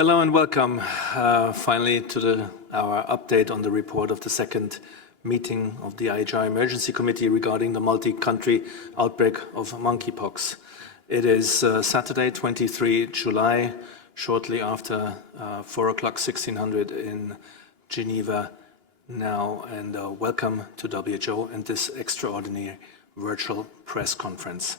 Hello and welcome finally to our update on the report of the second meeting of the IHR Emergency Committee regarding the multi-country outbreak of monkeypox. It is Saturday, 23 July, shortly after 4 o'clock, 1600 in Geneva now, and welcome to WHO and this extraordinary virtual press conference.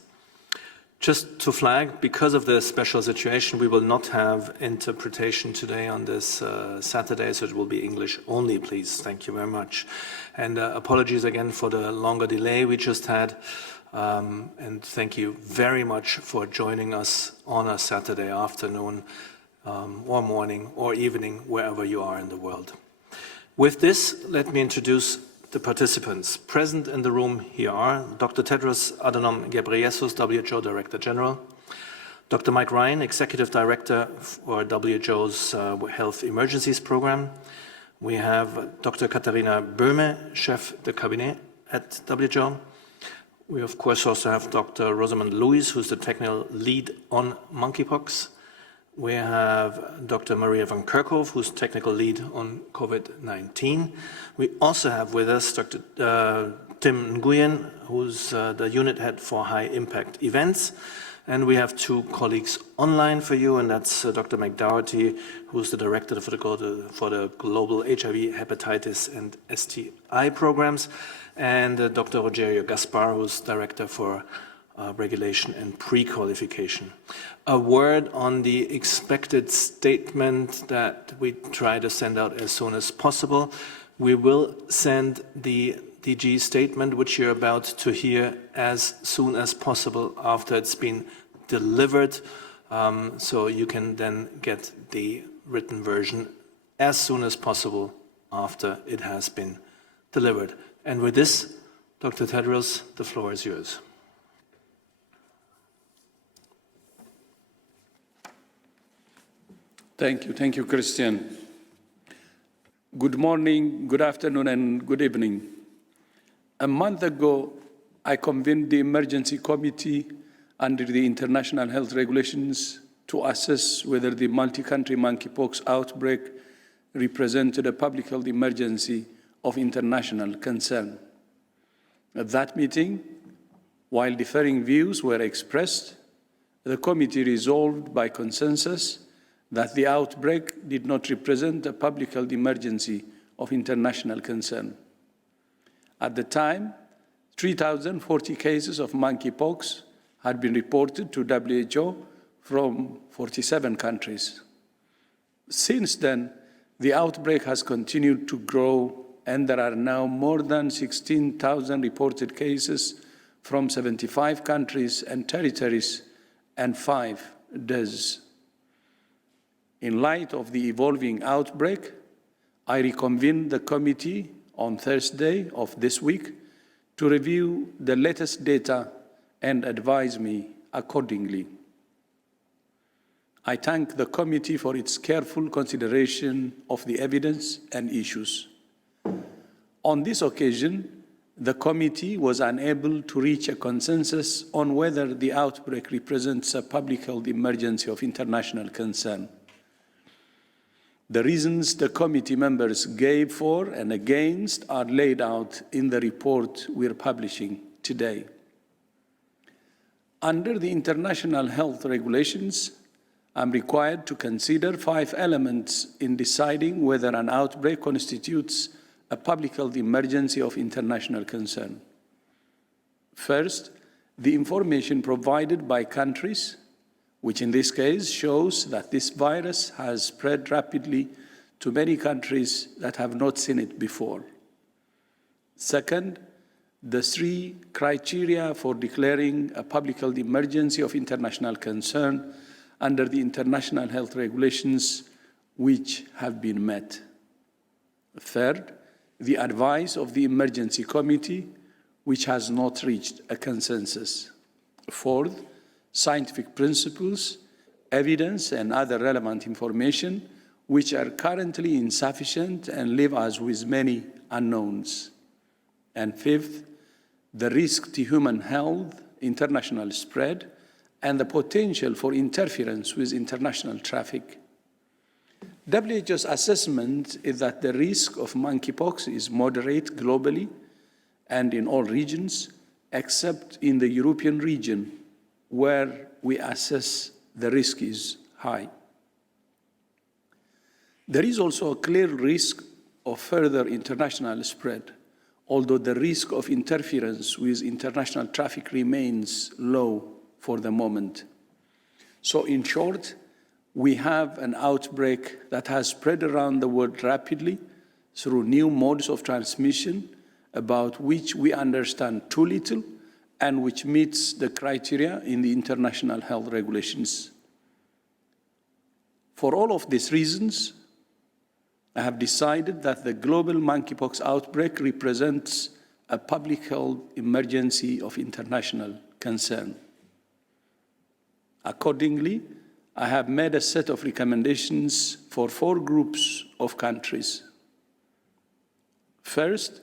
Just to flag, because of the special situation, we will not have interpretation today on this Saturday, so it will be English only, please. Thank you very much. And apologies again for the longer delay we just had. And thank you very much for joining us on a Saturday afternoon or morning or evening, wherever you are in the world. With this, let me introduce the participants. Present in the room here are Dr. Tedros Adhanom Ghebreyesus, WHO Director General, Dr. Mike Ryan, Executive Director for WHO's Health Emergencies Program. We have Dr. Katharina Böhme, Chef de Cabinet at WHO. We of course also have Dr. Rosamund Lewis, who's the technical lead on monkeypox. We have Dr. Maria van Kerkhove, who's technical lead on COVID-19. We also have with us Dr. Tim Nguyen, who's the unit head for high impact events. And we have two colleagues online for you, and that's Dr. McDougherty, who's the director for the global HIV, hepatitis and STI programs, and Dr. Rogerio Gaspar, who's director for regulation and pre-qualification. A word on the expected statement that we try to send out as soon as possible. We will send the DG statement, which you're about to hear, as soon as possible after it's been delivered, so you can then get the written version as soon as possible after it has been delivered. And with this, Dr. Tedros, the floor is yours. Thank you, Christian. Good morning, good afternoon, and good evening. A month ago, I convened the Emergency Committee under the international health regulations to assess whether the multi-country monkeypox outbreak represented a public health emergency of international concern. At that meeting, while differing views were expressed, the committee resolved by consensus that the outbreak did not represent a public health emergency of international concern. At the time, 3,040 cases of monkeypox had been reported to WHO from 47 countries. Since then, the outbreak has continued to grow, and there are now more than 16,000 reported cases from 75 countries and territories and 5 deaths. In light of the evolving outbreak, I reconvened the committee on Thursday of this week to review the latest data and advise me accordingly. I thank the committee for its careful consideration of the evidence and issues. On this occasion, the committee was unable to reach a consensus on whether the outbreak represents a public health emergency of international concern. The reasons the committee members gave for and against are laid out in the report we're publishing today. Under the international health regulations, I'm required to consider 5 elements in deciding whether an outbreak constitutes a public health emergency of international concern. First, the information provided by countries, which in this case shows that this virus has spread rapidly to many countries that have not seen it before. Second, the 3 criteria for declaring a public health emergency of international concern under the international health regulations, which have been met. Third, the advice of the Emergency Committee, which has not reached a consensus. Fourth, scientific principles, evidence, and other relevant information, which are currently insufficient and leave us with many unknowns. And fifth, the risk to human health, international spread, and the potential for interference with international traffic. WHO's assessment is that the risk of monkeypox is moderate globally and in all regions, except in the European region, where we assess the risk is high. There is also a clear risk of further international spread, although the risk of interference with international traffic remains low for the moment. So in short, we have an outbreak that has spread around the world rapidly through new modes of transmission about which we understand too little and which meets the criteria in the international health regulations. For all of these reasons, I have decided that the global monkeypox outbreak represents a public health emergency of international concern. Accordingly, I have made a set of recommendations for 4 groups of countries. First,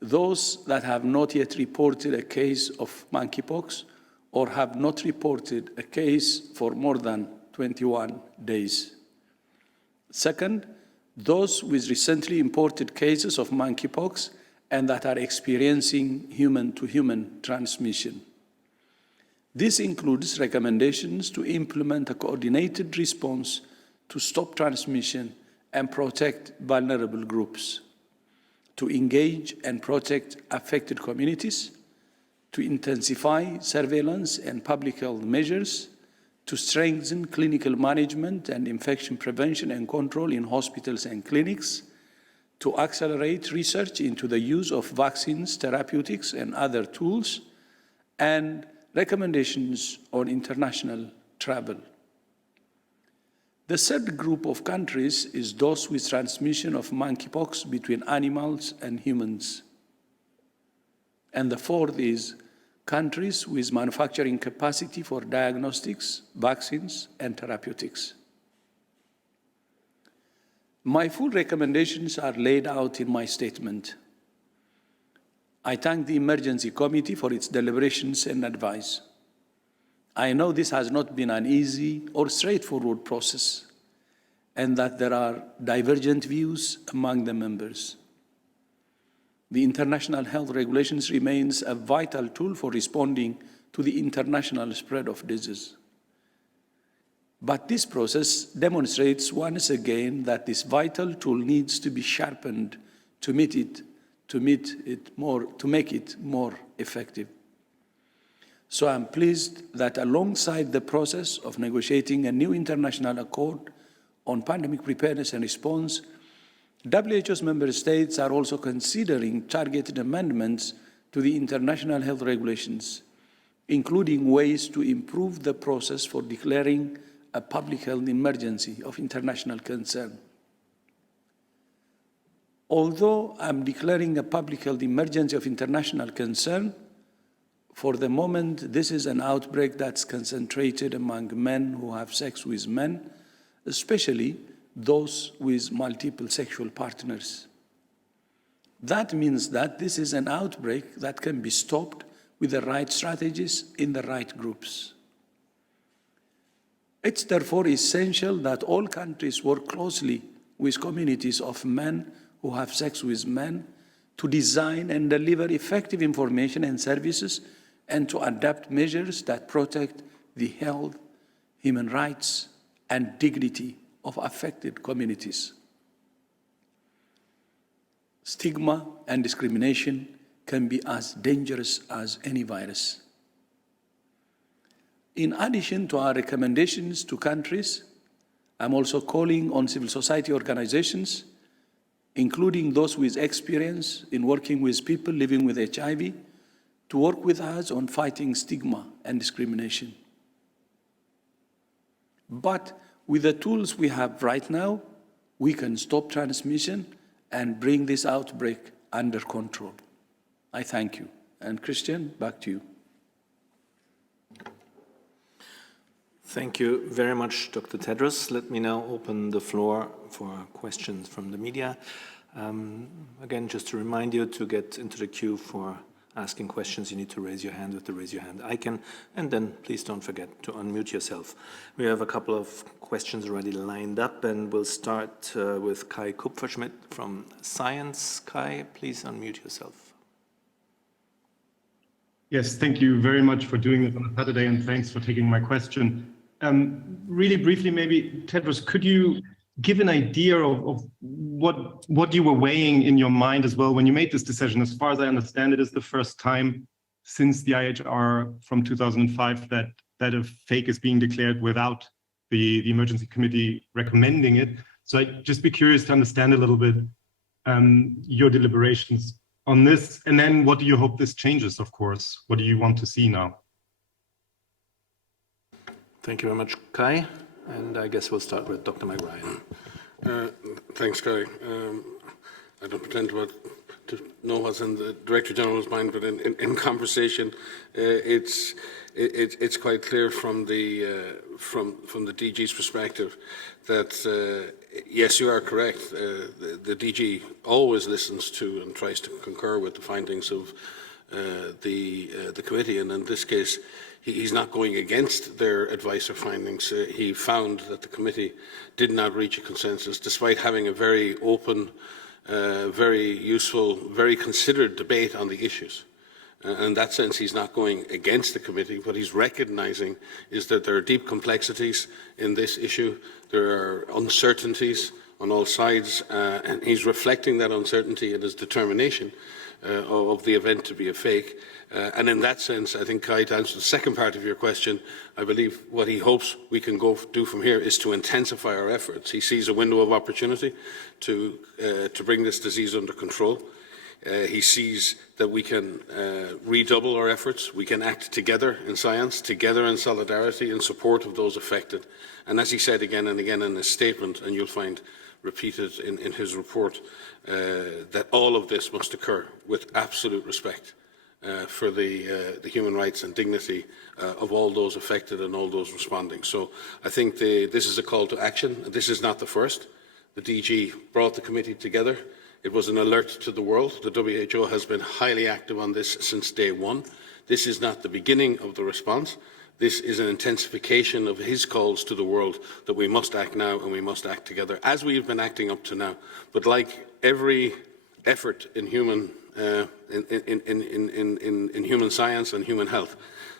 those that have not yet reported a case of monkeypox or have not reported a case for more than 21 days. Second, those with recently imported cases of monkeypox and that are experiencing human-to-human transmission. This includes recommendations to implement a coordinated response to stop transmission and protect vulnerable groups, to engage and protect affected communities, to intensify surveillance and public health measures, to strengthen clinical management and infection prevention and control in hospitals and clinics, to accelerate research into the use of vaccines, therapeutics, and other tools, and recommendations on international travel. The third group of countries is those with transmission of monkeypox between animals and humans. And the fourth is countries with manufacturing capacity for diagnostics, vaccines, and therapeutics. My full recommendations are laid out in my statement. I thank the Emergency Committee for its deliberations and advice. I know this has not been an easy or straightforward process, and that there are divergent views among the members. The international health regulations remains a vital tool for responding to the international spread of disease. But this process demonstrates once again that this vital tool needs to be sharpened to make it more effective. So I'm pleased that alongside the process of negotiating a new international accord on pandemic preparedness and response, WHO's member states are also considering targeted amendments to the international health regulations, including ways to improve the process for declaring a public health emergency of international concern. Although I'm declaring a public health emergency of international concern, for the moment, this is an outbreak that's concentrated among men who have sex with men, especially those with multiple sexual partners. That means that this is an outbreak that can be stopped with the right strategies in the right groups. It's therefore essential that all countries work closely with communities of men who have sex with men to design and deliver effective information and services and to adapt measures that protect the health, human rights, and dignity of affected communities. Stigma and discrimination can be as dangerous as any virus. In addition to our recommendations to countries, I'm also calling on civil society organizations, including those with experience in working with people living with HIV, to work with us on fighting stigma and discrimination. But with the tools we have right now, we can stop transmission and bring this outbreak under control. I thank you. And Christian, back to you. Thank you very much, Dr. Tedros. Let me now open the floor for questions from the media. Again, just to remind you to get into the queue for asking questions, you need to raise your hand with the raise your hand icon, and then please don't forget to unmute yourself. We have a couple of questions already lined up, and we'll start with Kai Kupferschmidt from Science. Kai, please unmute yourself. Yes, thank you very much for doing this on a Saturday, and thanks for taking my question. Really briefly, maybe, Tedros, could you give an idea of what you were weighing in your mind as well when you made this decision? As far as I understand, it is the first time since the IHR from 2005 that a fake is being declared without the emergency committee recommending it. So I'd just be curious to understand a little bit your deliberations on this, and then what do you hope this changes, of course? What do you want to see now? Thank you very much, Kai. And I guess we'll start with Dr. McRyan. Thanks, Kai. I don't pretend to know what's in the Director General's mind, but in conversation, it's quite clear from the DG's perspective that yes, you are correct. The DG always listens to and tries to concur with the findings of the committee, and in this case, he's not going against their advice or findings. He found that the committee did not reach a consensus, despite having a very open, very useful, very considered debate on the issues. In that sense, he's not going against the committee. What he's recognising is that there are deep complexities in this issue. There are uncertainties on all sides, and he's reflecting that uncertainty in his determination of the event to be a fake. And in that sense, I think, Kai, to answer the second part of your question, I believe what he hopes we can do from here is to intensify our efforts. He sees a window of opportunity to bring this disease under control. He sees that we can redouble our efforts. We can act together in science, together in solidarity, in support of those affected. And as he said again and again in his statement, and you'll find repeated in his report, that all of this must occur with absolute respect for the human rights and dignity of all those affected and all those responding. So I think this is a call to action. This is not the first. The DG brought the committee together. It was an alert to the world. The WHO has been highly active on this since day one. This is not the beginning of the response. This is an intensification of his calls to the world that we must act now and we must act together, as we have been acting up to now. But like every effort in human in human science and human health,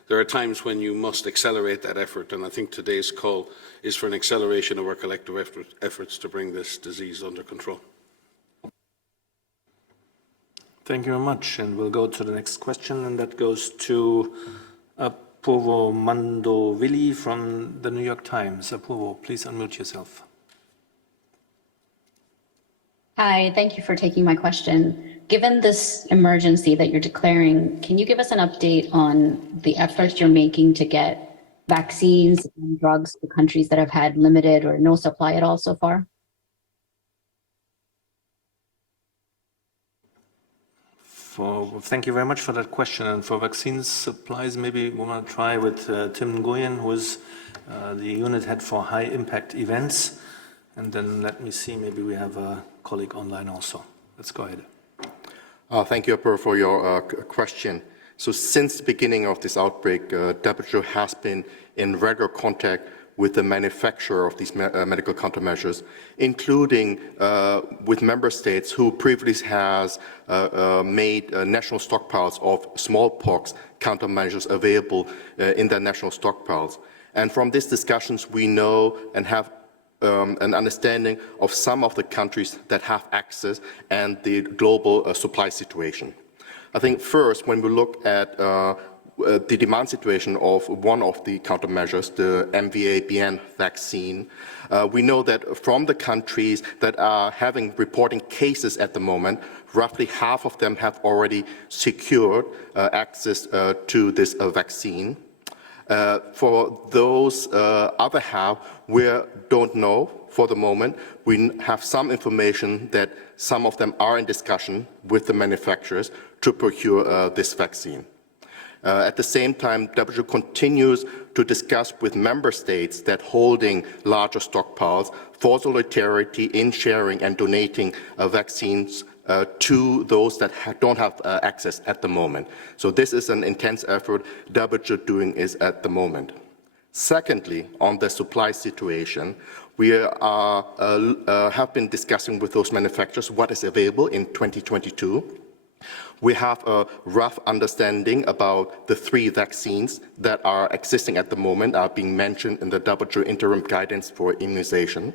there are times when you must accelerate that effort, and I think today's call is for an acceleration of our collective efforts to bring this disease under control. Thank you very much, and we'll go to the next question, and that goes to Apurvo Mandovili from the New York Times. Apurvo, please unmute yourself. Hi, thank you for taking my question. Given this emergency that you're declaring, can you give us an update on the efforts you're making to get vaccines and drugs to countries that have had limited or no supply at all so far? Thank you very much for that question. And for vaccine supplies, maybe we want to try with Tim Nguyen, who is the unit head for high impact events. And then let me see, maybe we have a colleague online also. Let's go ahead. Thank you, Apurvo, for your question. So since the beginning of this outbreak, WHO has been in regular contact with the manufacturer of these medical countermeasures, including with member states who previously has made national stockpiles of smallpox countermeasures available in their national stockpiles. And from these discussions, we know and have an understanding of some of the countries that have access and the global supply situation. I think first, when we look at the demand situation of one of the countermeasures, the MVA-BN vaccine, we know that from the countries that are having reporting cases at the moment, roughly half of them have already secured access to this vaccine. For those other half, we don't know for the moment. We have some information that some of them are in discussion with the manufacturers to procure this vaccine. At the same time, WHO continues to discuss with member states that holding larger stockpiles for solidarity in sharing and donating vaccines to those that don't have access at the moment. So this is an intense effort WHO doing is at the moment. Secondly, on the supply situation, we have been discussing with those manufacturers what is available in 2022. We have a rough understanding about the 3 vaccines that are existing at the moment, are being mentioned in the WHO interim guidance for immunization.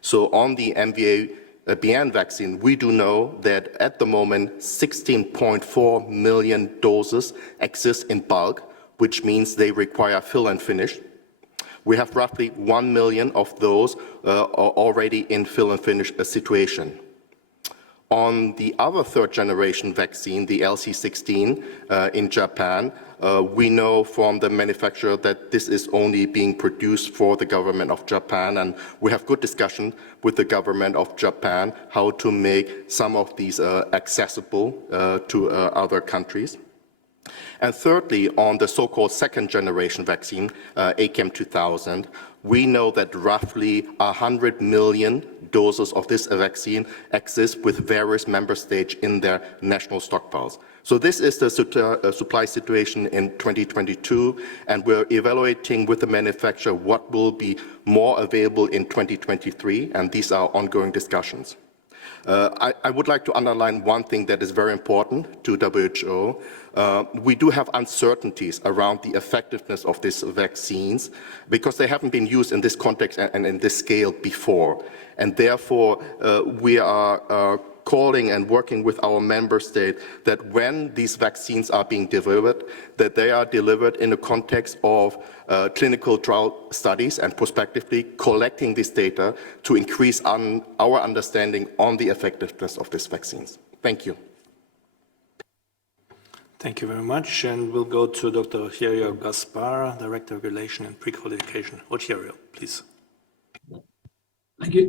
So on the MVA-BN vaccine, we do know that at the moment 16.4 million doses exist in bulk, which means they require fill and finish. We have roughly 1 million of those already in fill and finish situation. On the other 3rd generation vaccine, the LC16 in Japan, we know from the manufacturer that this is only being produced for the government of Japan, and we have good discussion with the government of Japan how to make some of these accessible to other countries. And thirdly, on the so-called 2nd generation vaccine, ACAM2000, we know that roughly 100 million doses of this vaccine exist with various member states in their national stockpiles. So this is the supply situation in 2022, and we're evaluating with the manufacturer what will be more available in 2023, and these are ongoing discussions. I would like to underline one thing that is very important to WHO. We do have uncertainties around the effectiveness of these vaccines because they haven't been used in this context and in this scale before. And therefore, we are calling and working with our member state that when these vaccines are being delivered, that they are delivered in a context of clinical trial studies and prospectively collecting this data to increase our understanding on the effectiveness of these vaccines. Thank you. Thank you very much. And we'll go to Dr. Rogerio Gaspar, Director of Regulation and Pre-Qualification. Rogerio, please.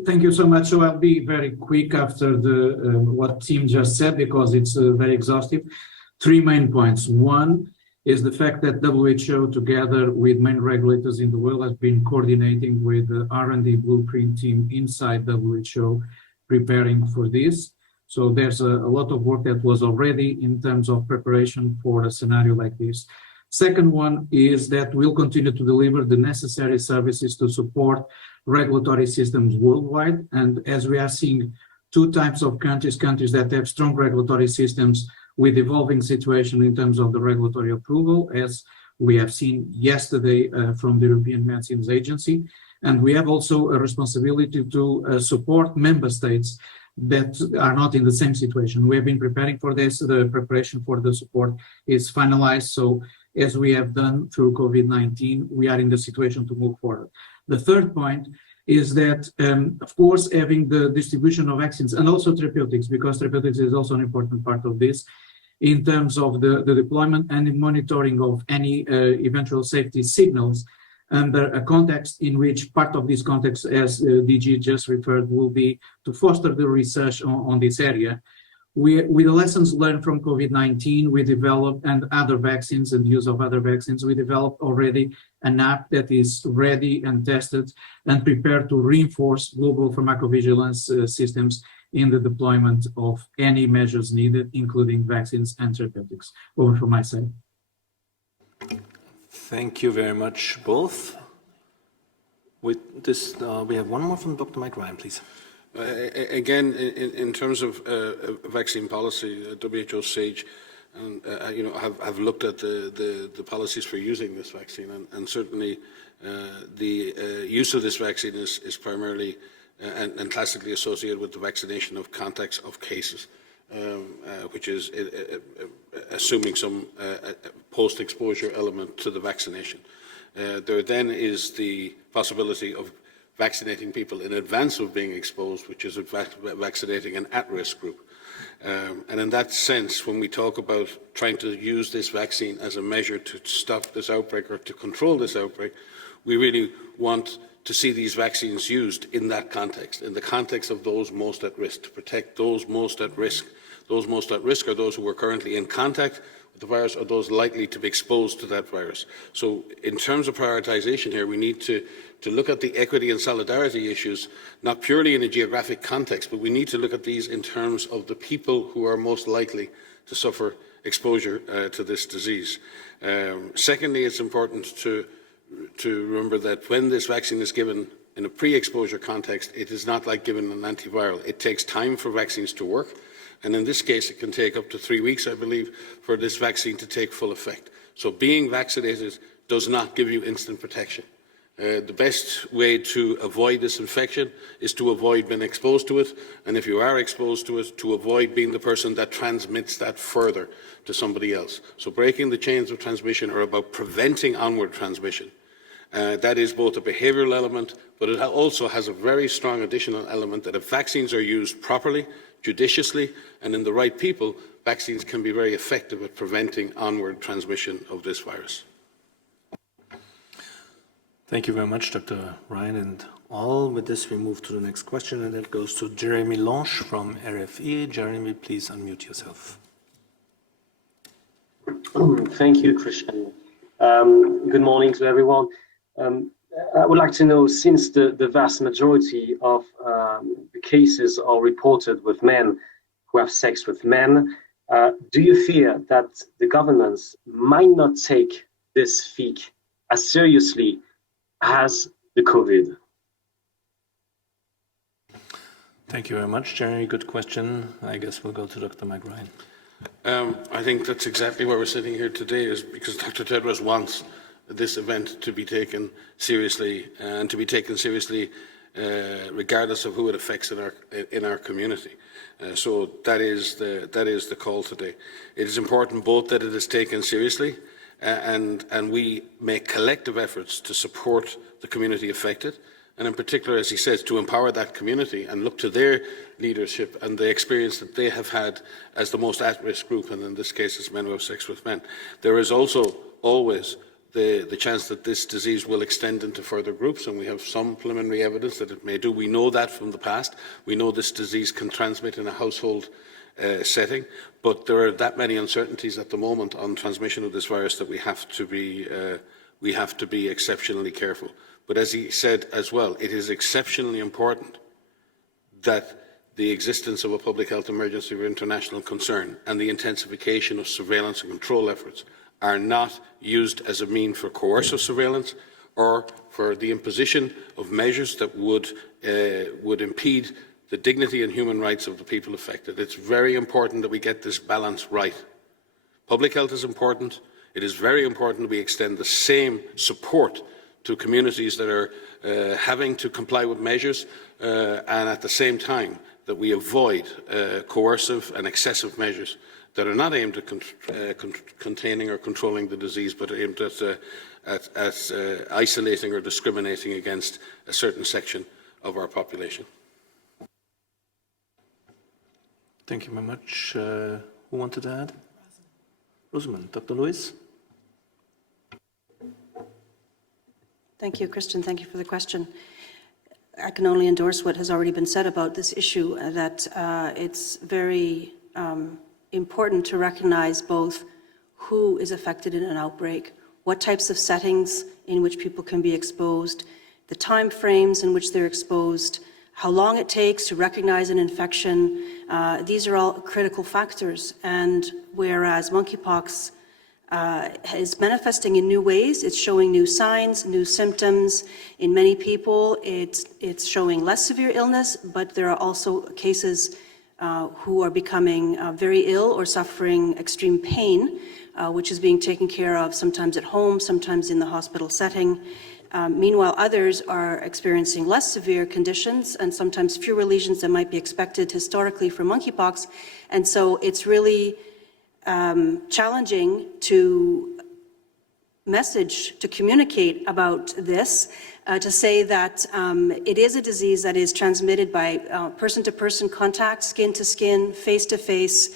Thank you so much. So I'll be very quick after what Tim just said because it's very exhaustive. 3 main points. One is the fact that WHO, together with main regulators in the world, has been coordinating with the R&D blueprint team inside WHO, preparing for this. So there's a lot of work that was already in terms of preparation for a scenario like this. Second one is that we'll continue to deliver the necessary services to support regulatory systems worldwide. And as we are seeing 2 types of countries that have strong regulatory systems with evolving situation in terms of the regulatory approval, as we have seen yesterday from the European Medicines Agency. And we have also a responsibility to support member states that are not in the same situation. We have been preparing for this. The preparation for the support is finalized. So as we have done through COVID-19, we are in the situation to move forward. The third point is that, of course, having the distribution of vaccines and also therapeutics, because therapeutics is also an important part of this, in terms of the deployment and the monitoring of any eventual safety signals under a context in which part of this context, as DG just referred, will be to foster the research on this area. With the lessons learned from COVID-19, we developed, and other vaccines and use of other vaccines, we developed already an app that is ready and tested and prepared to reinforce global pharmacovigilance systems in the deployment of any measures needed, including vaccines and therapeutics. Over from my side. Thank you very much, both. With this, we have one more from Dr. Mike Ryan, please. Again, in terms of vaccine policy, WHO SAGE have looked at the policies for using this vaccine, and certainly the use of this vaccine is primarily and classically associated with the vaccination of contacts of cases, which is assuming some post-exposure element to the vaccination. There then is the possibility of vaccinating people in advance of being exposed, which is vaccinating an at-risk group. And in that sense, when we talk about trying to use this vaccine as a measure to stop this outbreak or to control this outbreak, we really want to see these vaccines used in that context, in the context of those most at risk, to protect those most at risk. Those most at risk are those who are currently in contact the virus or those likely to be exposed to that virus. So in terms of prioritization here, we need to look at the equity and solidarity issues, not purely in a geographic context, but we need to look at these in terms of the people who are most likely to suffer exposure to this disease. Secondly, it's important to remember that when this vaccine is given in a pre-exposure context, it is not like giving an antiviral. It takes time for vaccines to work, and in this case, it can take up to 3 weeks, I believe, for this vaccine to take full effect. So being vaccinated does not give you instant protection. The best way to avoid this infection is to avoid being exposed to it, and if you are exposed to it, to avoid being the person that transmits that further to somebody else. So breaking the chains of transmission are about preventing onward transmission. That is both a behavioural element, but it also has a very strong additional element that if vaccines are used properly, judiciously, and in the right people, vaccines can be very effective at preventing onward transmission of this virus. Thank you very much, Dr. Ryan and all. With this, we move to the next question, and that goes to Jeremy Lange from RFE. Jeremy, please unmute yourself. Thank you, Christian. Good morning to everyone. I would like to know, since the vast majority of the cases are reported with men who have sex with men, do you fear that the governments might not take this feat as seriously as the COVID? Thank you very much, Jeremy. Good question. I guess we'll go to Dr. Mike Ryan. I think that's exactly why we're sitting here today, is because Dr. Tedros wants this event to be taken seriously, and to be taken seriously regardless of who it affects in our community. So that is the call today. It is important both that it is taken seriously and we make collective efforts to support the community affected, and in particular, as he says, to empower that community and look to their leadership and the experience that they have had as the most at-risk group, and in this case, it's men who have sex with men. There is also always the chance that this disease will extend into further groups, and we have some preliminary evidence that it may do. We know that from the past. We know this disease can transmit in a household setting, but there are that many uncertainties at the moment on transmission of this virus that we have to be exceptionally careful. But as he said as well, it is exceptionally important that the existence of a public health emergency of international concern and the intensification of surveillance and control efforts are not used as a mean for coercive surveillance or for the imposition of measures that would impede the dignity and human rights of the people affected. It's very important that we get this balance right. Public health is important. It is very important that we extend the same support to communities that are having to comply with measures, and at the same time that we avoid coercive and excessive measures that are not aimed at containing or controlling the disease, but aimed at isolating or discriminating against a certain section of our population. Thank you very much. Who wanted to add? Rosamund. Dr. Lewis? Thank you, Christian. Thank you for the question. I can only endorse what has already been said about this issue, that it's very important to recognize both who is affected in an outbreak, what types of settings in which people can be exposed, the time frames in which they're exposed, how long it takes to recognize an infection. These are all critical factors. And whereas monkeypox is manifesting in new ways, it's showing new signs, new symptoms. In many people, it's showing less severe illness, but there are also cases who are becoming very ill or suffering extreme pain, which is being taken care of sometimes at home, sometimes in the hospital setting. Meanwhile, others are experiencing less severe conditions and sometimes fewer lesions than might be expected historically for monkeypox. And so it's really challenging to message, to communicate about this, to say that it is a disease that is transmitted by person-to-person contact, skin-to-skin, face-to-face.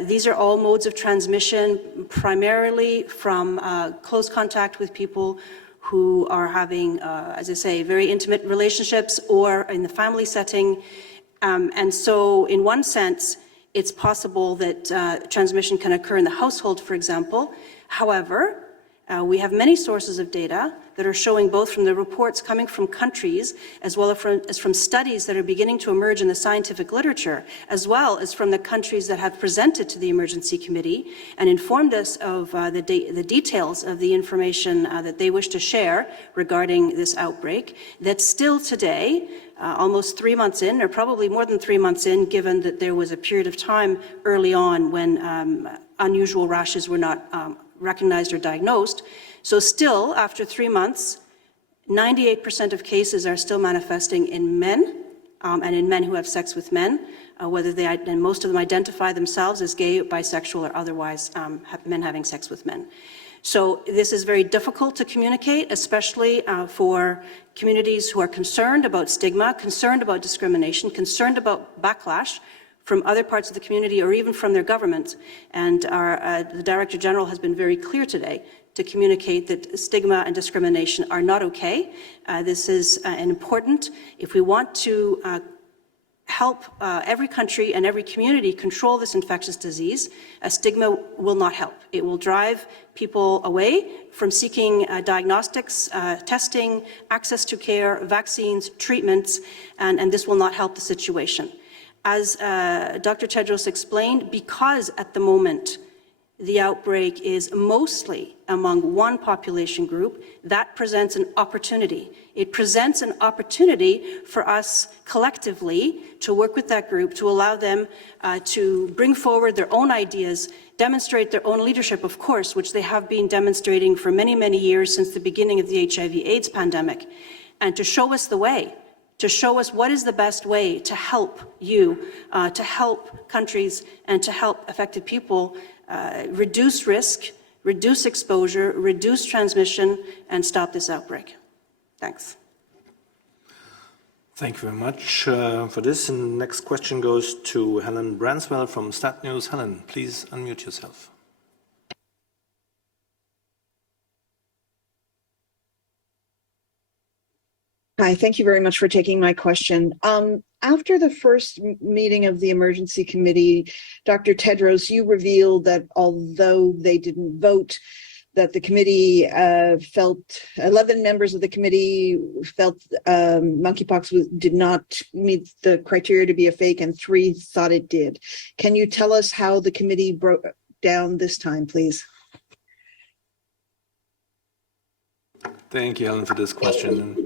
These are all modes of transmission, primarily from close contact with people who are having, as I say, very intimate relationships or in the family setting. And so in one sense, It's possible that transmission can occur in the household, for example. However, we have many sources of data that are showing, both from the reports coming from countries as well as from studies that are beginning to emerge in the scientific literature, as well as from the countries that have presented to the Emergency Committee and informed us of the details of the information that they wish to share regarding this outbreak, that still today, almost 3 months in, or probably more than 3 months in, given that there was a period of time early on when unusual rashes were not recognized or diagnosed. So still, after 3 months, 98% of cases are still manifesting in men, and in men who have sex with men, and most of them identify themselves as gay, bisexual, or otherwise men having sex with men. So this is very difficult to communicate, especially for communities who are concerned about stigma, concerned about discrimination, concerned about backlash from other parts of the community or even from their government. And the Director General has been very clear today to communicate that stigma and discrimination are not okay. This is important. If we want to help every country and every community control this infectious disease, stigma will not help. It will drive people away from seeking diagnostics, testing, access to care, vaccines, treatments, and this will not help the situation. As Dr. Tedros explained, because at the moment the outbreak is mostly among one population group, that presents an opportunity. It presents an opportunity for us collectively to work with that group, to allow them to bring forward their own ideas, demonstrate their own leadership, of course, which they have been demonstrating for many, many years since the beginning of the HIV/AIDS pandemic, and to show us the way, to show us what is the best way to help you, to help countries, and to help affected people reduce risk, reduce exposure, reduce transmission, and stop this outbreak. Thanks. Thank you very much for this. And next question goes to Helen Branswell from Stat News. Helen, please unmute yourself. Hi, thank you very much for taking my question. After the first meeting of the Emergency Committee, Dr. Tedros, you revealed that although they didn't vote, that the committee 11 members of the committee felt monkeypox did not meet the criteria to be a fake, and 3 thought it did. Can you tell us how the committee broke down this time, please? Thank you, Helen, for this question. And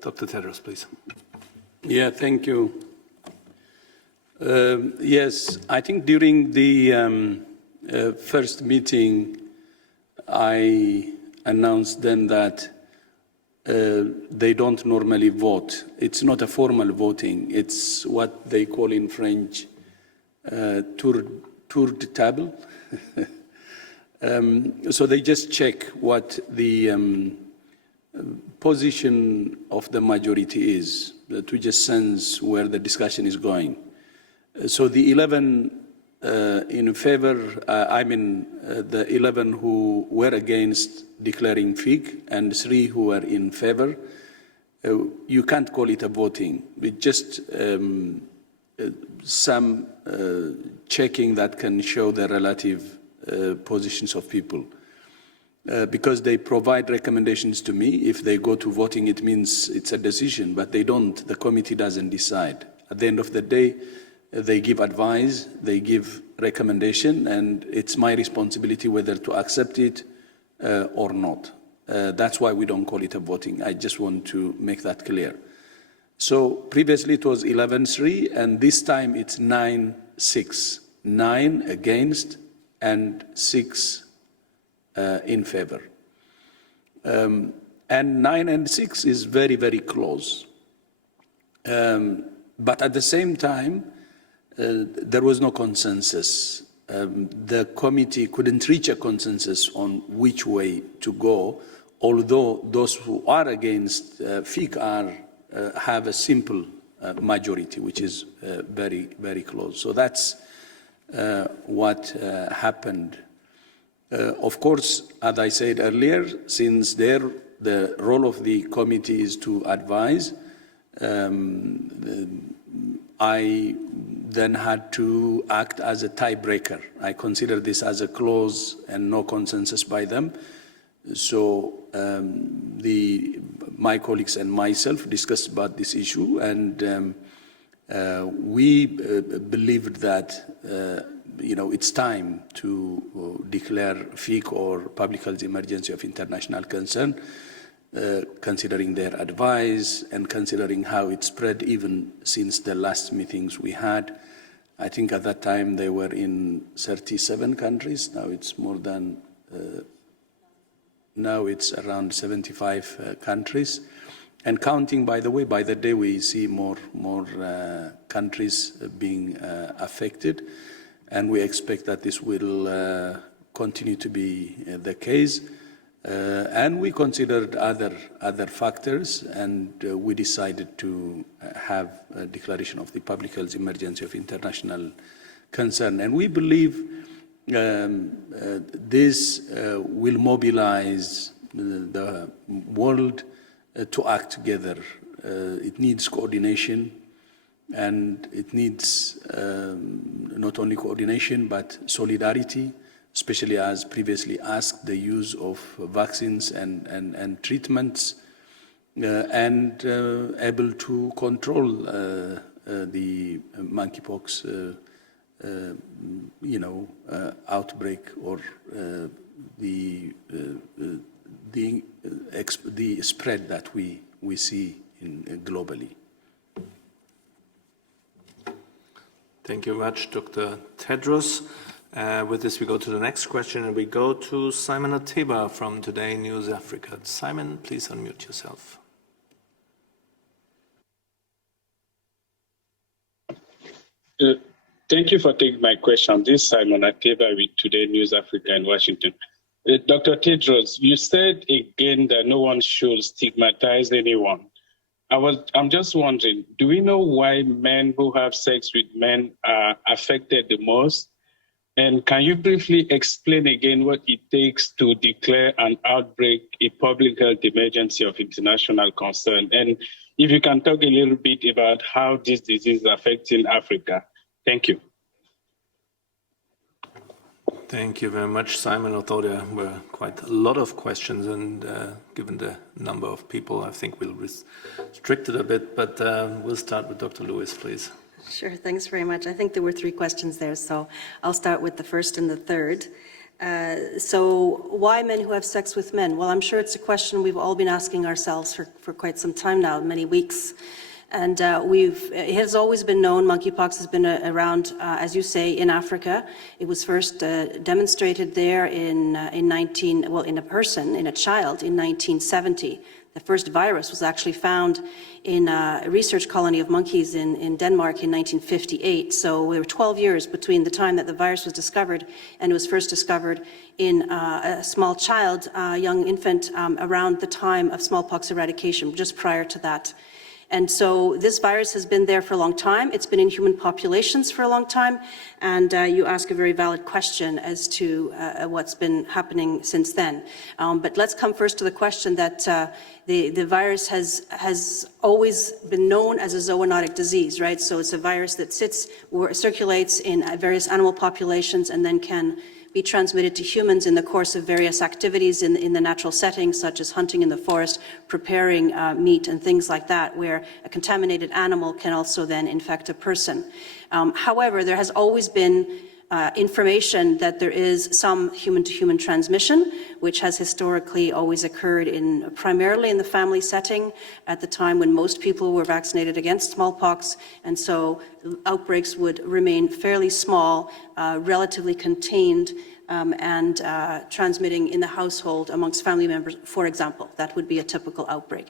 Dr. Tedros, please. Yeah, thank you. Yes, I think during the first meeting, I announced then that they don't normally vote. It's not a formal voting. It's what they call in French tour de table. So they just check what the position of the majority is, to just sense where the discussion is going. So the 11 in favor, the 11 who were against declaring fake and 3 who were in favor, you can't call it a voting. It's just some checking that can show the relative positions of people. Because they provide recommendations to me. If they go to voting, it means it's a decision, but they don't. The committee doesn't decide. At the end of the day, they give advice, they give recommendation, and it's my responsibility whether to accept it or not. That's why we don't call it a voting. I just want to make that clear. So previously it was 11-3, and this time it's 9-6. 9 against and 6 in favor. And 9 and 6 is very, very close. But at the same time, there was no consensus. The committee couldn't reach a consensus on which way to go, although those who are against FIC have a simple majority, which is very, very close. So that's what happened. Of course, as I said earlier, since the role of the committee is to advise, I then had to act as a tiebreaker. I consider this as a clause and no consensus by them. So my colleagues and myself discussed about this issue, and we believed that it's time to declare FIC or public health emergency of international concern, considering their advice and considering how it spread even since the last meetings we had. I think at that time they were in 37 countries. Now it's more than, now it's around 75 countries. And counting, by the way, by the day we see more countries being affected. And we expect that this will continue to be the case. And we considered other factors, and we decided to have a declaration of the public health emergency of international concern. And we believe this will mobilize the world to act together. It needs coordination, and it needs not only coordination but solidarity, especially as previously asked, the use of vaccines and treatments, and able to control the monkeypox outbreak or the spread that we see globally. Thank you very much, Dr. Tedros. With this, we go to the next question, and we go to Simon Ateba from Today News Africa. Simon, please unmute yourself. Thank you for taking my question. This is Simon Ateba with Today News Africa in Washington. Dr. Tedros, you said again that no one should stigmatize anyone. I'm just wondering, do we know why men who have sex with men are affected the most? And can you briefly explain again what it takes to declare an outbreak a public health emergency of international concern? And if you can talk a little bit about how this disease is affecting Africa. Thank you. Thank you very much, Simon. Although there were quite a lot of questions, and given the number of people, I think we'll restrict it a bit, but we'll start with Dr. Lewis, please. Sure, thanks very much. I think there were 3 questions there, so I'll start with the first and the third. So why men who have sex with men? Well, I'm sure it's a question we've all been asking ourselves for quite some time now, many weeks. And it has always been known, monkeypox has been around, as you say, in Africa. It was first demonstrated there in a person, in a child, in 1970. The first virus was actually found in a research colony of monkeys in Denmark in 1958. So there were 12 years between the time that the virus was discovered and it was first discovered in a small child, a young infant, around the time of smallpox eradication, just prior to that. And so this virus has been there for a long time. It's been in human populations for a long time. And you ask a very valid question as to what's been happening since then. But let's come first to the question that the virus has always been known as a zoonotic disease, right? So it's a virus that circulates in various animal populations and then can be transmitted to humans in the course of various activities in the natural setting, such as hunting in the forest, preparing meat and things like that, where a contaminated animal can also then infect a person. However, there has always been information that there is some human-to-human transmission, which has historically always occurred primarily in the family setting at the time when most people were vaccinated against smallpox, and so outbreaks would remain fairly small, relatively contained, and transmitting in the household amongst family members, for example. That would be a typical outbreak.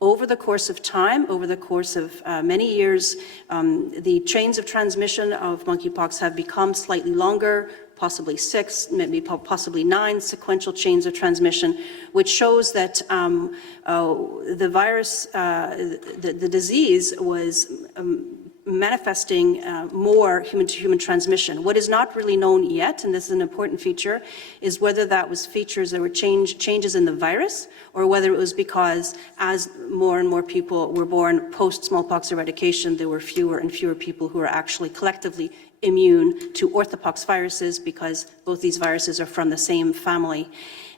Over the course of time, over the course of many years, the chains of transmission of monkeypox have become slightly longer, possibly 6, maybe possibly 9 sequential chains of transmission, which shows that the virus, the disease was manifesting more human-to-human transmission. What is not really known yet, and this is an important feature, is whether that was features that were changes in the virus, or whether it was because as more and more people were born post-smallpox eradication, there were fewer and fewer people who are actually collectively immune to orthopox viruses, because both these viruses are from the same family.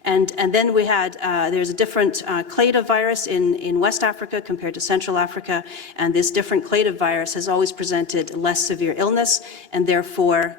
And then we had, there's a different clade of virus in West Africa compared to Central Africa, and this different clade of virus has always presented less severe illness, and therefore,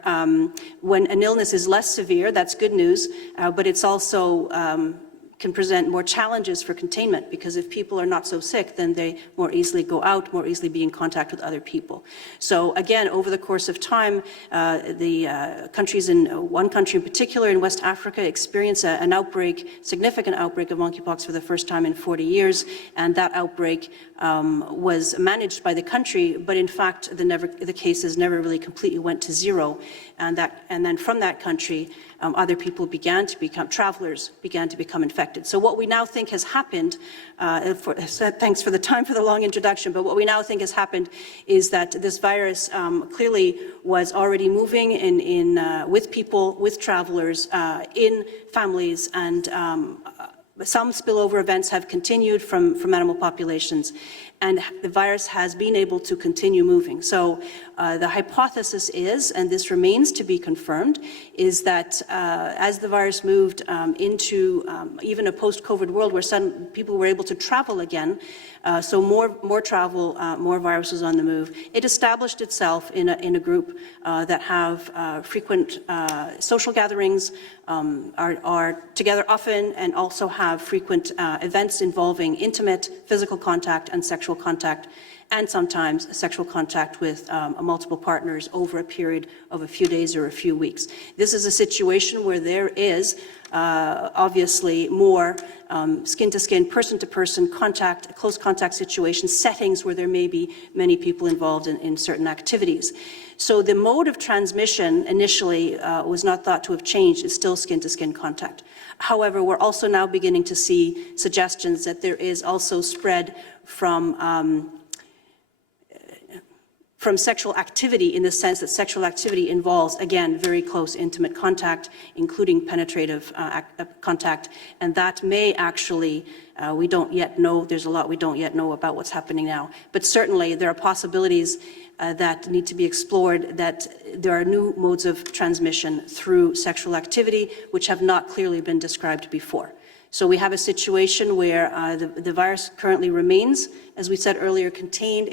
when an illness is less severe, that's good news, but it's also can present more challenges for containment, because if people are not so sick, then they more easily go out, more easily be in contact with other people. So again, over the course of time, the countries one country in particular in West Africa experienced an outbreak, significant outbreak of monkeypox for the first time in 40 years, and that outbreak was managed by the country, but in fact, the cases never really completely went to zero, and then from that country, other people travelers began to become infected. So what we now think has happened, thanks for the long introduction, but what we now think has happened is that this virus clearly was already moving with people, with travelers, in families, and some spillover events have continued from animal populations, and the virus has been able to continue moving. So the hypothesis is, and this remains to be confirmed, is that as the virus moved into even a post-COVID world where some people were able to travel again, so more travel, more viruses on the move, it established itself in a group that have frequent social gatherings, are together often, and also have frequent events involving intimate physical contact and sexual contact, and sometimes sexual contact with multiple partners over a period of a few days or a few weeks. This is a situation where there is obviously more skin-to-skin, person-to-person contact, close contact situations, settings where there may be many people involved in certain activities. So the mode of transmission initially was not thought to have changed. It's still skin-to-skin contact. However, we're also now beginning to see suggestions that there is also spread from sexual activity, in the sense that sexual activity involves, again, very close intimate contact, including penetrative contact, and that may actually, we don't yet know, there's a lot we don't yet know about what's happening now, but certainly there are possibilities that need to be explored, that there are new modes of transmission through sexual activity which have not clearly been described before. So we have a situation where the virus currently remains, as we said earlier, contained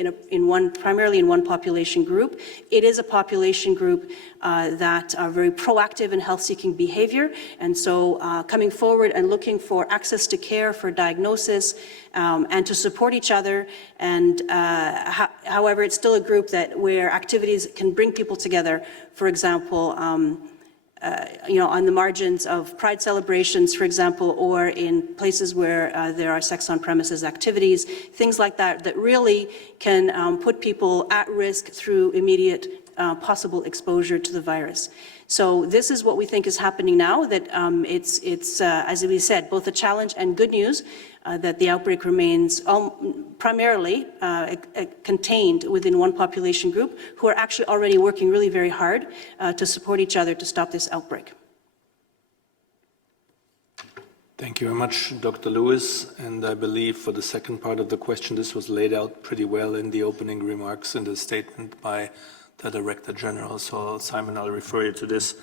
primarily in one population group. It is a population group that are very proactive in health-seeking behavior, and so coming forward and looking for access to care, for diagnosis, and to support each other. And however, it's still a group where activities can bring people together. For example, on the margins of pride celebrations, for example, or in places where there are sex on premises activities, things like that, that really can put people at risk through immediate possible exposure to the virus. So this is what we think is happening now, that it's as we said, both a challenge and good news, that the outbreak remains primarily contained within one population group, who are actually already working really very hard to support each other to stop this outbreak. Thank you very much, Dr. Lewis. And I believe for the second part of the question, this was laid out pretty well in the opening remarks in the statement by the Director General. So, Simon, I'll refer you to this.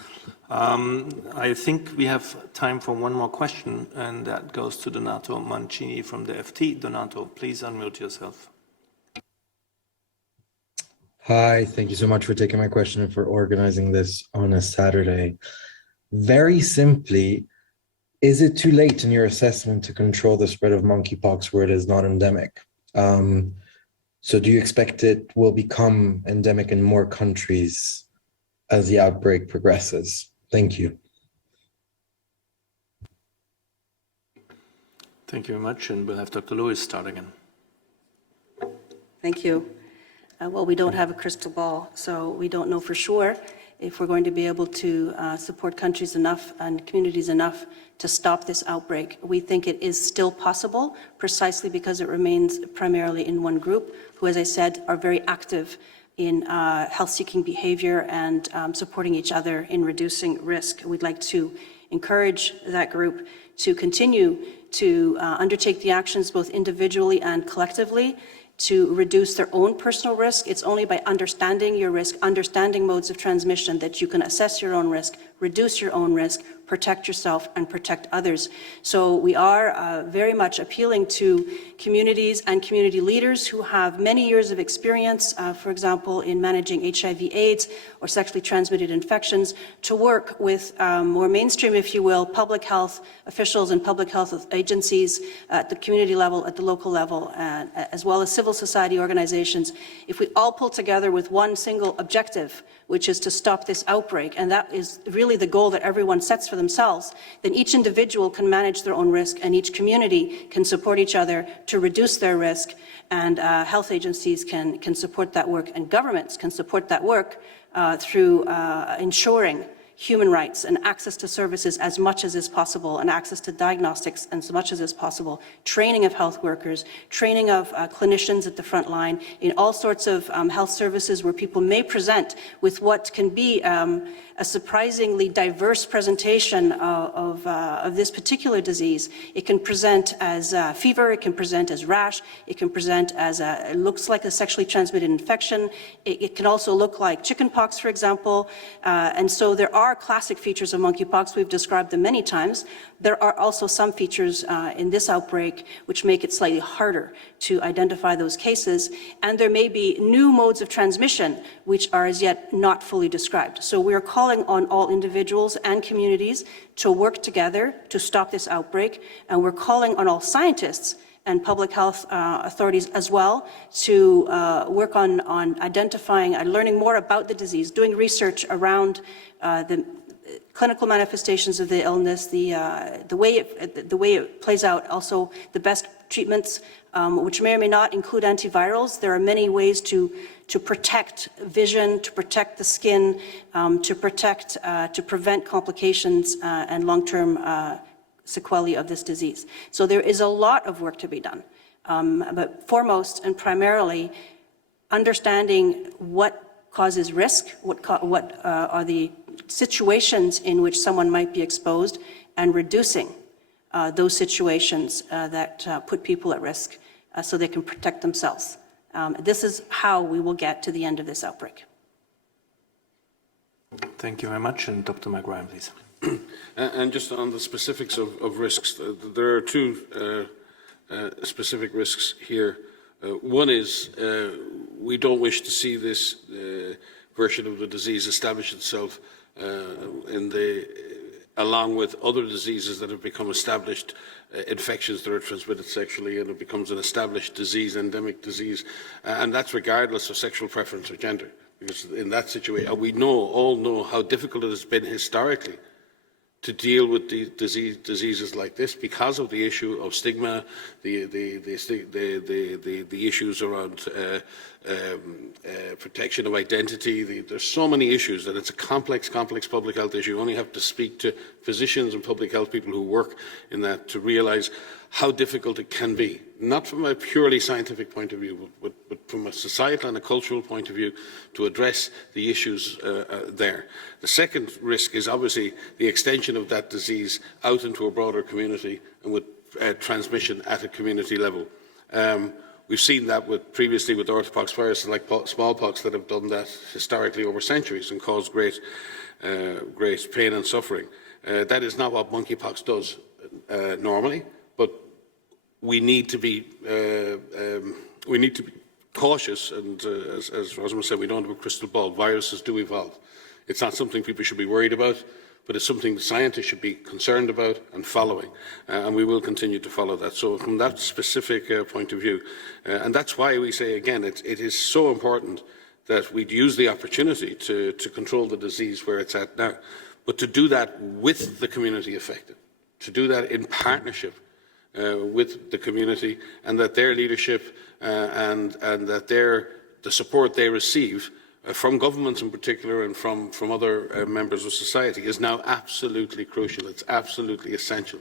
I think we have time for one more question, and that goes to Donato Mancini from the FT. Donato, please unmute yourself. Hi, thank you so much for taking my question and for organizing this on a Saturday. Very simply, is it too late in your assessment to control the spread of monkeypox where it is not endemic? So do you expect it will become endemic in more countries as the outbreak progresses? Thank you. Thank you very much, and we'll have Dr. Lewis start again. Thank you. Well, we don't have a crystal ball, so we don't know for sure if we're going to be able to support countries enough and communities enough to stop this outbreak. We think it is still possible, precisely because it remains primarily in one group, who, as I said, are very active in health-seeking behavior and supporting each other in reducing risk. We'd like to encourage that group to continue to undertake the actions both individually and collectively to reduce their own personal risk. It's only by understanding your risk, understanding modes of transmission, that you can assess your own risk, reduce your own risk, protect yourself and protect others. So we are very much appealing to communities and community leaders who have many years of experience, for example, in managing HIV/AIDS or sexually transmitted infections, to work with more mainstream, if you will, public health officials and public health agencies at the community level, at the local level, as well as civil society organizations. If we all pull together with one single objective, which is to stop this outbreak, and that is really the goal that everyone sets for themselves, then each individual can manage their own risk and each community can support each other to reduce their risk, and health agencies can support that work, and governments can support that work through ensuring human rights and access to services as much as is possible, and access to diagnostics as much as is possible, training of health workers, training of clinicians at the front line in all sorts of health services where people may present with what can be a surprisingly diverse presentation of this particular disease. It can present as fever, it can present as rash, it can present as it looks like a sexually transmitted infection. It can also look like chickenpox, for example. And so there are classic features of monkeypox. We've described them many times. There are also some features in this outbreak which make it slightly harder to identify those cases. And there may be new modes of transmission which are as yet not fully described. So we are calling on all individuals and communities to work together to stop this outbreak. And we're calling on all scientists and public health authorities as well to work on identifying and learning more about the disease, doing research around the clinical manifestations of the illness, the way it plays out, also the best treatments, which may or may not include antivirals. There are many ways to protect vision, to protect the skin, to prevent complications and long-term sequelae of this disease. So there is a lot of work to be done. But foremost and primarily, understanding what causes risk, what are the situations in which someone might be exposed, and reducing those situations that put people at risk so they can protect themselves. This is how we will get to the end of this outbreak. Thank you very much. And Dr. McRyan, please. And just on the specifics of risks, there are two specific risks here. One is we don't wish to see this version of the disease establish itself along with other diseases that have become established infections that are transmitted sexually, and it becomes an established disease, endemic disease, and that's regardless of sexual preference or gender. Because in that situation, we all know how difficult it has been historically to deal with the diseases like this because of the issue of stigma, the issues around protection of identity. There's so many issues that it's a complex public health issue. You only have to speak to physicians and public health people who work in that to realise how difficult it can be, not from a purely scientific point of view, but from a societal and a cultural point of view, to address the issues there. The second risk is obviously the extension of that disease out into a broader community and with transmission at a community level. We've seen that previously with orthopox viruses like smallpox that have done that historically over centuries and caused great pain and suffering. That is not what monkeypox does normally, but we need to be cautious. And as Rosamund said, we don't have a crystal ball. Viruses do evolve. It's not something people should be worried about, but it's something the scientists should be concerned about and following, and we will continue to follow that. So from that specific point of view, and that's why we say again, it is so important that we'd use the opportunity to control the disease where it's at now, but to do that with the community affected, to do that in partnership with the community, and that their leadership and that the support they receive from governments in particular and from other members of society is now absolutely crucial. It's absolutely essential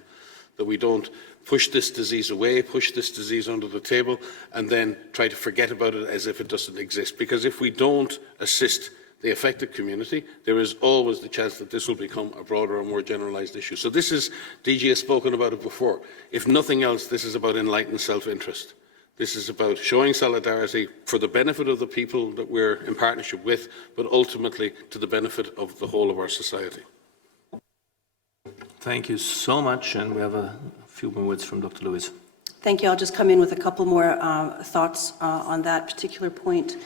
that we don't push this disease away, push this disease under the table, and then try to forget about it as if it doesn't exist. Because if we don't assist the affected community, there is always the chance that this will become a broader or more generalised issue. So this is, DG has spoken about it before. If nothing else, this is about enlightened self-interest. This is about showing solidarity for the benefit of the people that we're in partnership with, but ultimately to the benefit of the whole of our society. Thank you so much, and we have a few more words from Dr. Lewis. Thank you. I'll just come in with a couple more thoughts on that particular point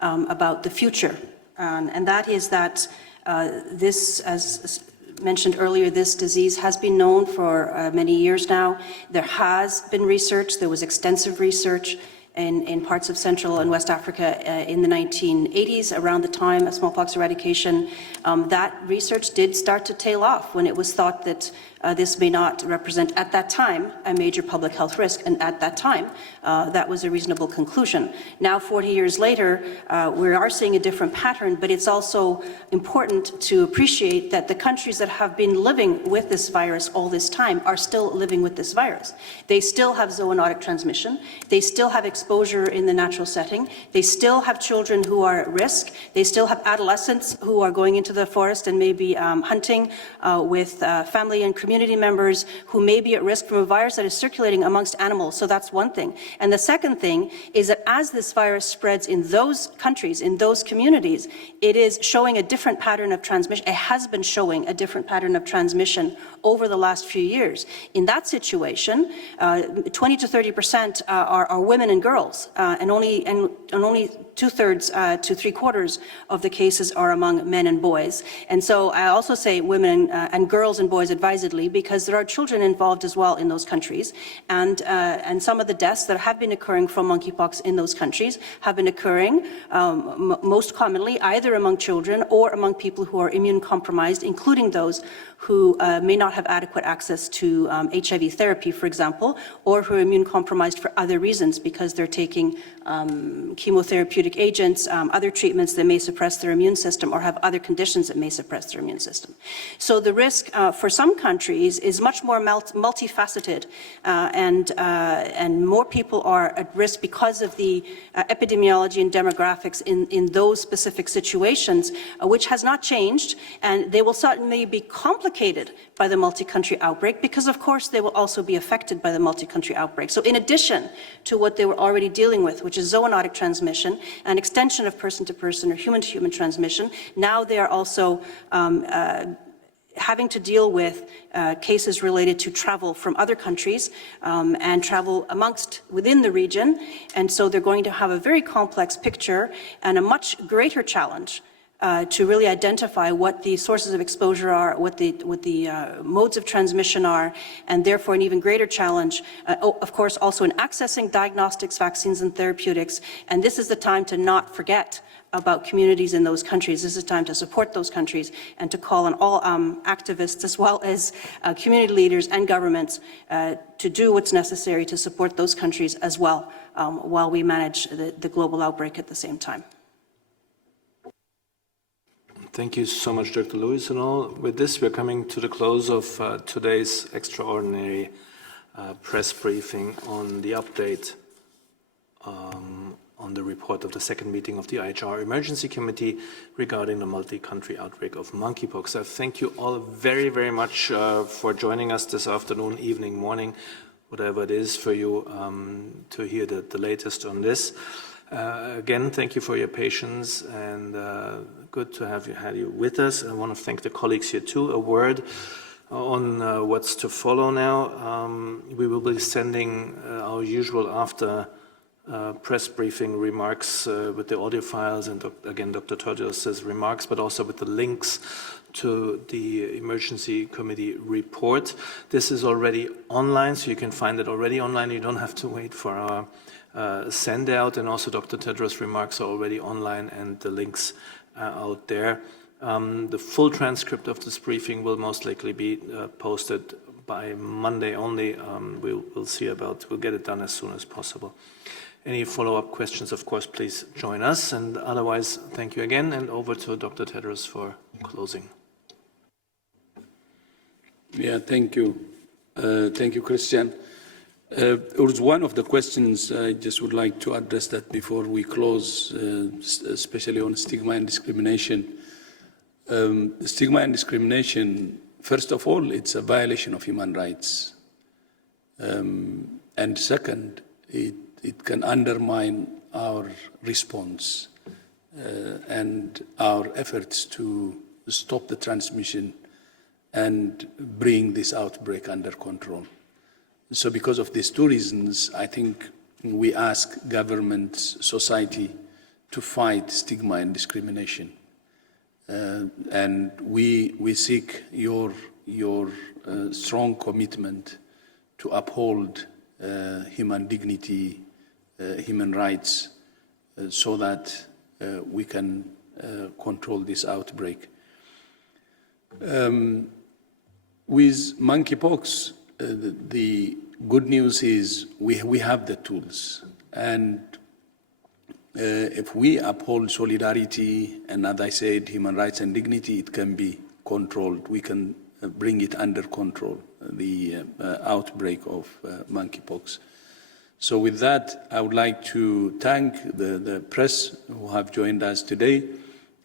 about the future. And that is that this, as mentioned earlier, this disease has been known for many years now. There has been research. There was extensive research in parts of Central and West Africa in the 1980s, around the time of smallpox eradication. That research did start to tail off when it was thought that this may not represent, at that time, a major public health risk. And at that time, that was a reasonable conclusion. Now, 40 years later, we are seeing a different pattern, but it's also important to appreciate that the countries that have been living with this virus all this time are still living with this virus. They still have zoonotic transmission. They still have exposure in the natural setting. They still have children who are at risk. They still have adolescents who are going into the forest and maybe hunting with family and community members who may be at risk from a virus that is circulating amongst animals. So that's one thing. And the second thing is that as this virus spreads in those countries, in those communities, it is showing a different pattern of transmission. It has been showing a different pattern of transmission over the last few years. In that situation, 20 to 30% are women and girls, and only 2/3 to 3/4 of the cases are among men and boys. And so I also say women and girls and boys advisedly, because there are children involved as well in those countries, and some of the deaths that have been occurring from monkeypox in those countries have been occurring most commonly either among children or among people who are immune compromised, including those who may not have adequate access to HIV therapy, for example, or who are immune compromised for other reasons because they're taking chemotherapeutic agents, other treatments that may suppress their immune system or have other conditions that may suppress their immune system. So the risk for some countries is much more multifaceted, and more people are at risk because of the epidemiology and demographics in those specific situations, which has not changed, and they will certainly be complicated by the multi-country outbreak because, of course, they will also be affected by the multi-country outbreak. So in addition to what they were already dealing with, which is zoonotic transmission, an extension of person-to-person or human-to-human transmission, now they are also having to deal with cases related to travel from other countries and travel within the region. And so they're going to have a very complex picture and a much greater challenge to really identify what the sources of exposure are, what the modes of transmission are, and therefore an even greater challenge, of course, also in accessing diagnostics, vaccines, and therapeutics. And this is the time to not forget about communities in those countries. This is time to support those countries and to call on all activists as well as community leaders and governments to do what's necessary to support those countries as well while we manage the global outbreak at the same time. Thank you so much, Dr. Lewis. And all with this, we're coming to the close of today's extraordinary press briefing on the update on the report of the second meeting of the IHR Emergency Committee regarding the multi-country outbreak of monkeypox. I thank you all very, very much for joining us this afternoon, evening, morning, whatever it is for you to hear the latest on this. Again, thank you for your patience, and good to have you with us. I want to thank the colleagues here too. A word on what's to follow now. We will be sending our usual after press briefing remarks with the audio files and again Dr. Tedros' remarks, but also with the links to the Emergency Committee report. This is already online, so you can find it already online. You don't have to wait for our send out, and also Dr. Tedros' remarks are already online and the links are out there. The full transcript of this briefing will most likely be posted by Monday only. We'll get it done as soon as possible. Any follow-up questions, of course, please join us, and otherwise, thank you again, and over to Dr. Tedros for closing. Yeah, thank you. Thank you, Christian. It was one of the questions I just would like to address that before we close, especially on stigma and discrimination. Stigma and discrimination, first of all, it's a violation of human rights. And second, it can undermine our response and our efforts to stop the transmission and bring this outbreak under control. So because of these two reasons, I think we ask governments, society to fight stigma and discrimination. And we seek your strong commitment to uphold human dignity, human rights, so that we can control this outbreak. With monkeypox, the good news is we have the tools, and if we uphold solidarity and, as I said, human rights and dignity, it can be controlled. We can bring it under control, the outbreak of monkeypox. So with that, I would like to thank the press who have joined us today,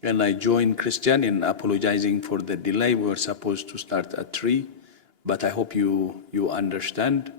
and I join Christian in apologizing for the delay. We were supposed to start at 3, but I hope you understand.